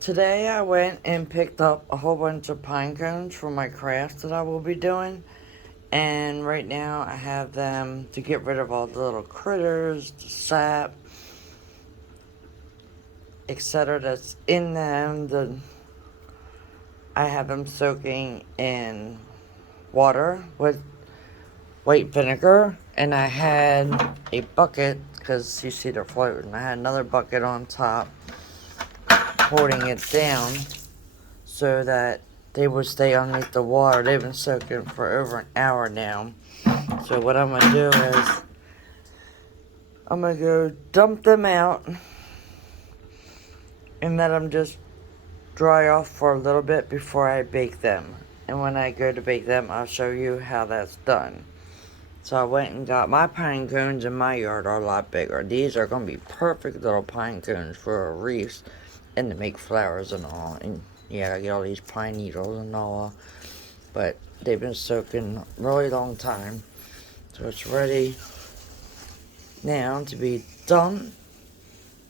Today I went and picked up a whole bunch of pine cones for my crafts that I will be doing. And right now I have them to get rid of all the little critters, the sap, etc. that's in them. I have them soaking in water with white vinegar. And I had a bucket, because you see they're floating. I had another bucket on top holding it down so that they would stay underneath the water. They've been soaking for over an hour now. So what I'm going to do is I'm going to go dump them out and let them just dry off for a little bit before I bake them. And when I go to bake them, I'll show you how that's done. So I went and got my pine cones in my yard are a lot bigger. These are going to be perfect little pine cones for wreaths and to make flowers and all. And yeah, I get all these pine needles and all. But they've been soaking a really long time. So it's ready now to be done.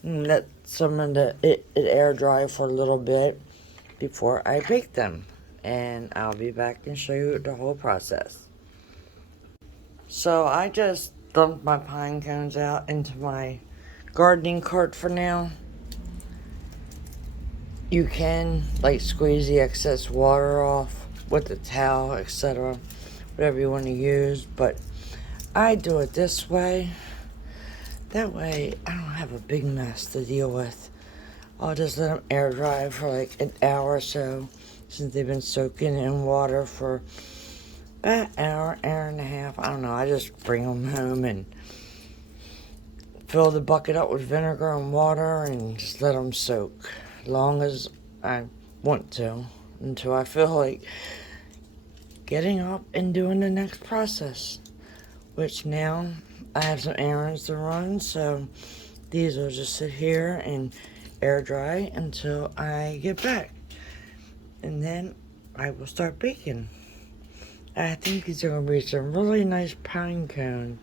And let some of it air dry for a little bit before I bake them. And I'll be back and show you the whole process. So I just dumped my pine cones out into my gardening cart for now. You can like squeeze the excess water off with a towel, etc. Whatever you want to use, but I do it this way. That way I don't have a big mess to deal with. I'll just let them air dry for like an hour or so, since they've been soaking in water for about an hour, hour and a half. I don't know. I just bring them home and fill the bucket up with vinegar and water and just let them soak as long as I want to, until I feel like getting up and doing the next process, which now I have some errands to run, so these will just sit here and air dry until I get back, and then I will start baking. I think these are going to be some really nice pine cones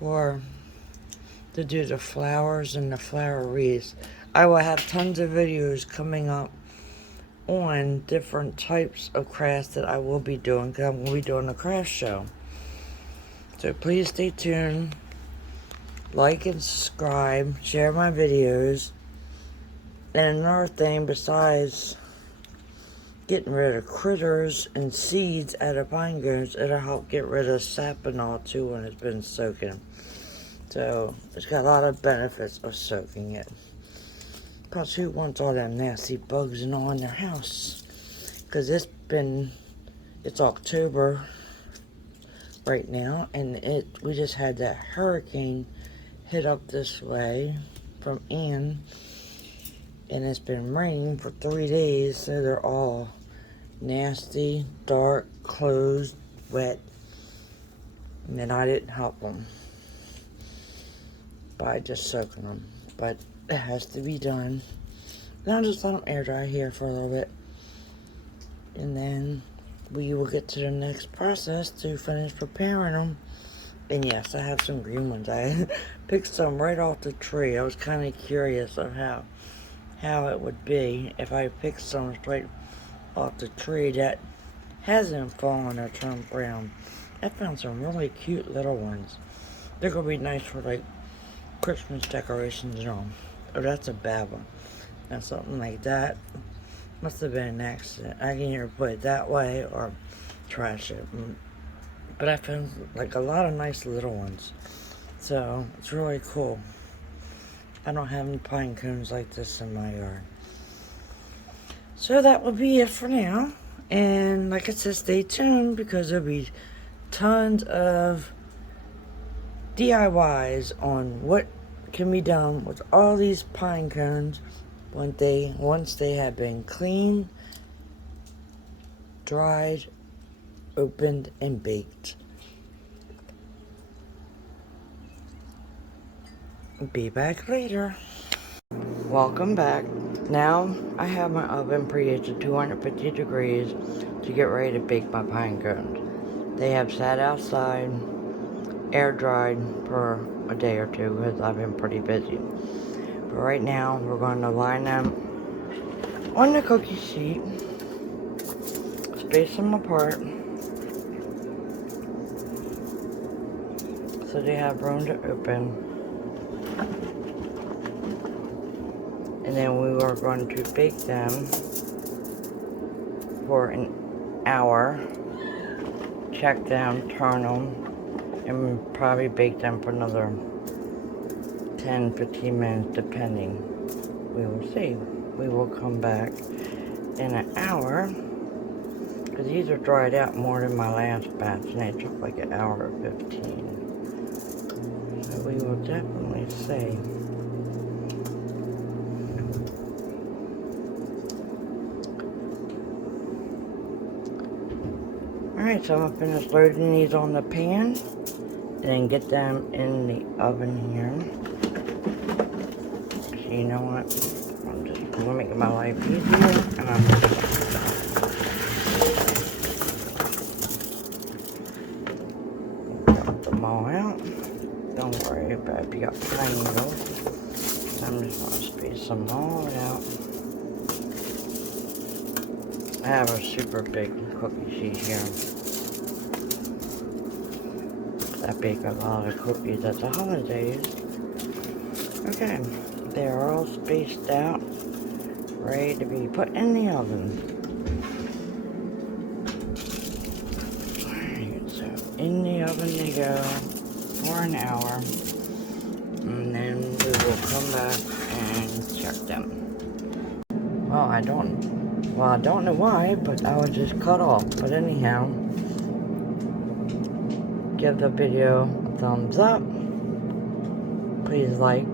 to do the flowers and the flower wreaths. I will have tons of videos coming up on different types of crafts that I will be doing, because I'm going to be doing a craft show. So please stay tuned, like and subscribe, share my videos. And another thing, besides getting rid of critters and seeds out of pine cones, it'll help get rid of sap and all too when it's been soaking. So it's got a lot of benefits of soaking it. Plus, who wants all them nasty bugs and all in their house? Because it's October right now, and we just had that hurricane hit up this way from Ian, and it's been raining for 3 days, so they're all nasty, dark, closed, wet, and then I didn't help them by just soaking them, but it has to be done. Now just let them air dry here for a little bit, and then we will get to the next process to finish preparing them. And yes, I have some green ones. I picked some right off the tree. I was kind of curious of how it would be if I picked some straight off the tree that hasn't fallen or turned brown. I found some really cute little ones. They're going to be nice for like Christmas decorations and all. Oh, that's a bad one. And something like that must have been an accident. I can either put it that way or trash it. But I found like a lot of nice little ones. So it's really cool. I don't have any pine cones like this in my yard. So that will be it for now. And like I said, stay tuned, because there'll be tons of DIYs on what can be done with all these pine cones once they have been cleaned, dried, opened, and baked. Be back later. Welcome back. Now I have my oven preheated to 250 degrees to get ready to bake my pine cones. They have sat outside, air dried for a day or two, because I've been pretty busy. But right now we're going to line them On the cookie sheet, space them apart so they have room to open. And then we are going to bake them for an hour. Check them, turn them, and probably bake them for another 10-15 minutes depending. We will see. We will come back in an hour because these are dried out more than my last batch and they took like an hour or 15. So we will definitely see. Alright, so I'm going to finish loading these on the pan and then get them in the oven here. So you know what? I'm just going to make my life easier and I'm just going to dump them all out. Don't worry about if you got pine needles. I'm just going to space them all out. I have a super big cookie sheet here. I bake a lot of cookies at the holidays. Okay, they're all spaced out, ready to be put in the oven. Alright, so in the oven they go for an hour, and then we will come back and check them. Well, I don't know why, but I was just cut off. But anyhow, give the video a thumbs up. Please like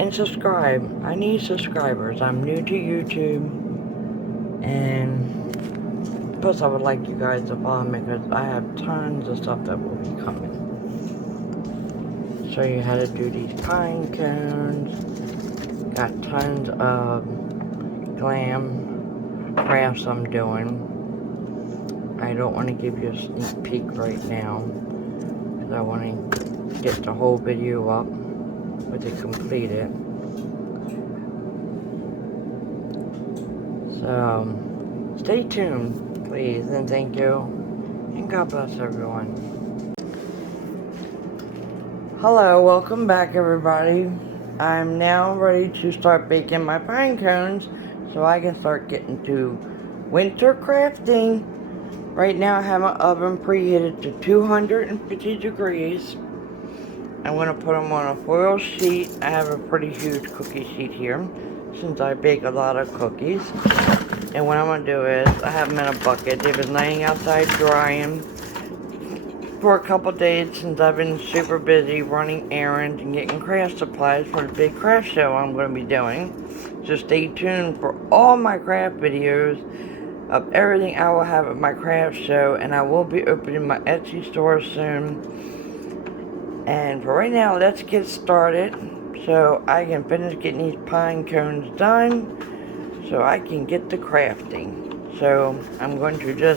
and subscribe. I need subscribers. I'm new to YouTube, and plus I would like you guys to follow me because I have tons of stuff that will be coming. Show you how to do these pine cones. Got tons of glam crafts I'm doing. I don't want to give you a sneak peek right now because I want to get the whole video up with it completed. So stay tuned please, and thank you, and God bless everyone. Hello, welcome back everybody. I'm now ready to start baking my pine cones so I can start getting to winter crafting. Right now I have my oven preheated to 250 degrees. I'm going to put them on a foil sheet. I have a pretty huge cookie sheet here since I bake a lot of cookies. And what I'm going to do is I have them in a bucket. They've been laying outside drying for a couple days since I've been super busy running errands and getting craft supplies for the big craft show I'm going to be doing. So stay tuned for all my craft videos of everything I will have at my craft show, and I will be opening my Etsy store soon. And for right now, let's get started so I can finish getting these pine cones done so I can get to crafting. So I'm going to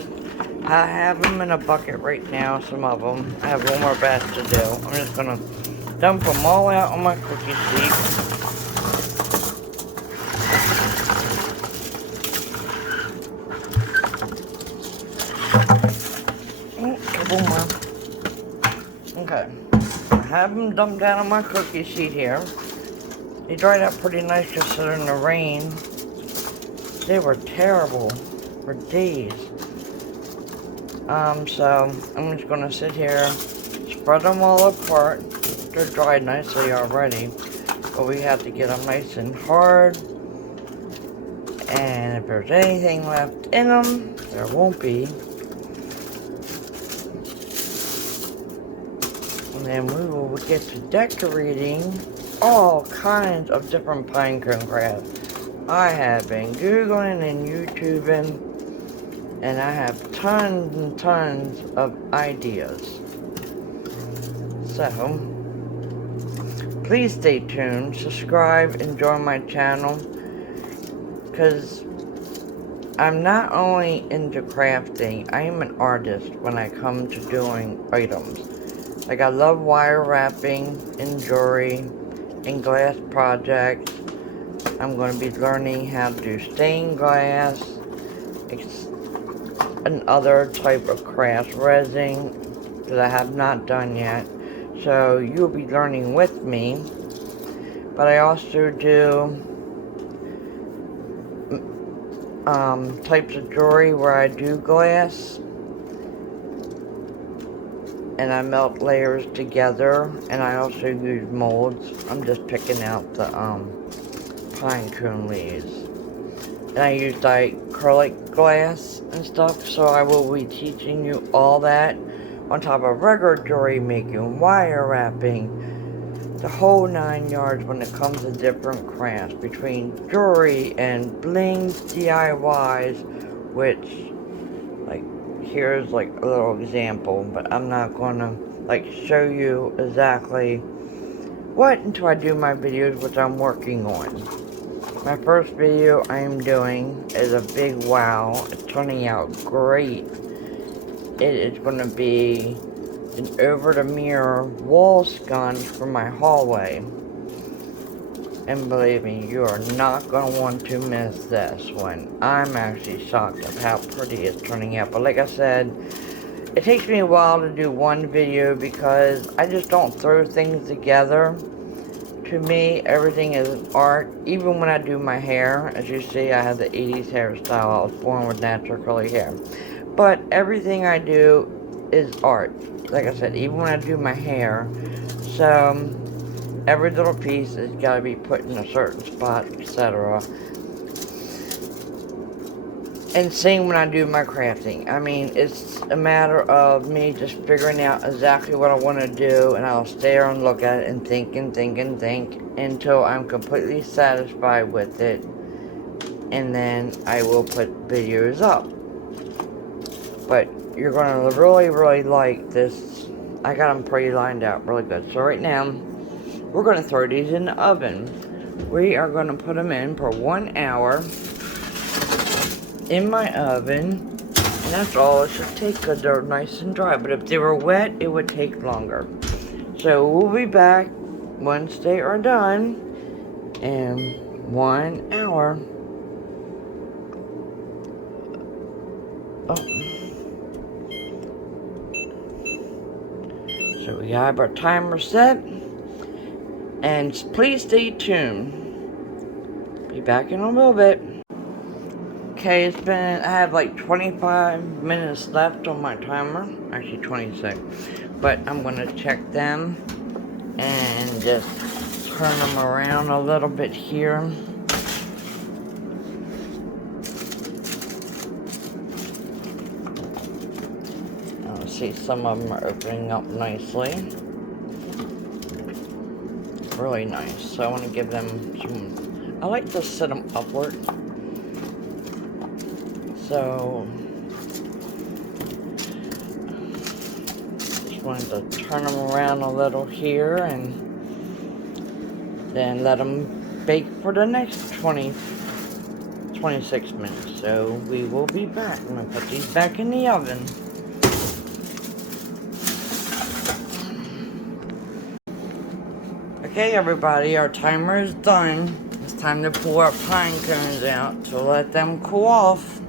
I have them in a bucket right now, some of them. I have one more batch to do. I'm just going to dump them all out on my cookie sheet. Couple more. Okay. I have them dumped down on my cookie sheet here. They dried out pretty nice considering the rain. They were terrible for days. So I'm just gonna sit here, spread them all apart. They're dried nicely already, but we have to get them nice and hard. And if there's anything left in them, there won't be. And then we will get to decorating all kinds of different pinecone crafts. I have been Googling and YouTubing, and I have tons and tons of ideas. So, please stay tuned, subscribe, and join my channel, because I'm not only into crafting, I am an artist when I come to doing items. Like I love wire wrapping and jewelry and glass projects. I'm going to be learning how to do stained glass, and other type of craft resin that I have not done yet. So you'll be learning with me. But I also do types of jewelry where I do glass and I melt layers together, and I also use molds. I'm just picking out the pine cone leaves, and I use acrylic glass and stuff. So I will be teaching you all that on top of regular jewelry making, wire wrapping, the whole 9 yards when it comes to different crafts between jewelry and bling DIYs, which, like, here's like a little example, but I'm not gonna like show you exactly what until I do my videos, which I'm working on. My first video I am doing is a big wow. It's turning out great. It is going to be an over-the-mirror wall sconce for my hallway. And believe me, you are not going to want to miss this one. I'm actually shocked at how pretty it's turning out. But like I said, it takes me a while to do one video because I just don't throw things together. To me, everything is an art. Even when I do my hair, as you see, I have the 80s hairstyle. I was born with natural curly hair. But everything I do is art. Like I said, even when I do my hair. So, every little piece has got to be put in a certain spot, etc. And same when I do my crafting. I mean, it's a matter of me just figuring out exactly what I want to do, and I'll stare and look at it and think and think and think until I'm completely satisfied with it, and then I will put videos up. But you're going to really, really like this. I got them pretty lined out really good. So right now, we're going to throw these in the oven. We are going to put them in for 1 hour in my oven, and that's all it should take because they're nice and dry. But if they were wet, it would take longer. So we'll be back once they are done in 1 hour. Oh. So we have our timer set, and please stay tuned. Be back in a little bit. Okay, I have like 25 minutes left on my timer. Actually 26. But I'm going to check them and just turn them around a little bit here. See, some of them are opening up nicely. Really nice. So I want to give them some, I like to set them upward. So, just wanted to turn them around a little here and then let them bake for the next 26 minutes. So we will be back. I'm going to put these back in the oven. Okay, everybody, our timer is done. It's time to pull our pine cones out to let them cool off.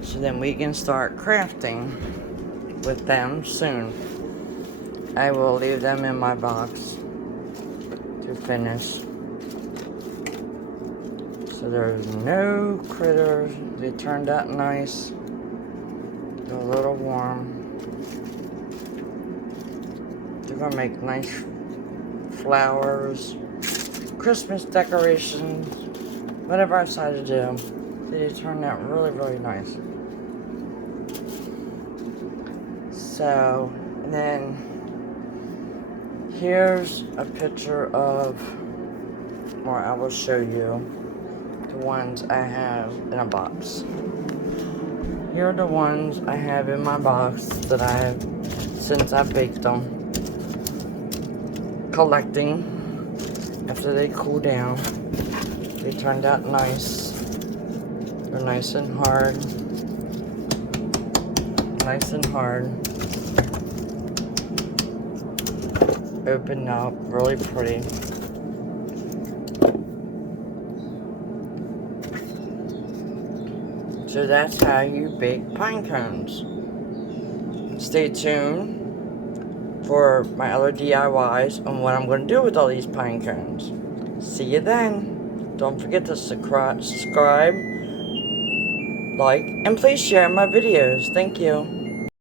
So then we can start crafting with them soon. I will leave them in my box to finish. So there's no critters. They turned out nice. They're a little warm. They're gonna make nice flowers, Christmas decorations, whatever I decide to do. They turned out really, really nice. So, and then here's a picture of, or I will show you the ones I have in a box. Here are the ones I have in my box that I have since I baked them. Collecting after they cool down. They turned out nice. They're nice and hard. Nice and hard. Open up, really pretty. So that's how you bake pine cones. Stay tuned for my other DIYs on what I'm going to do with all these pine cones. See you then. Don't forget to subscribe, like, and please share my videos. Thank you.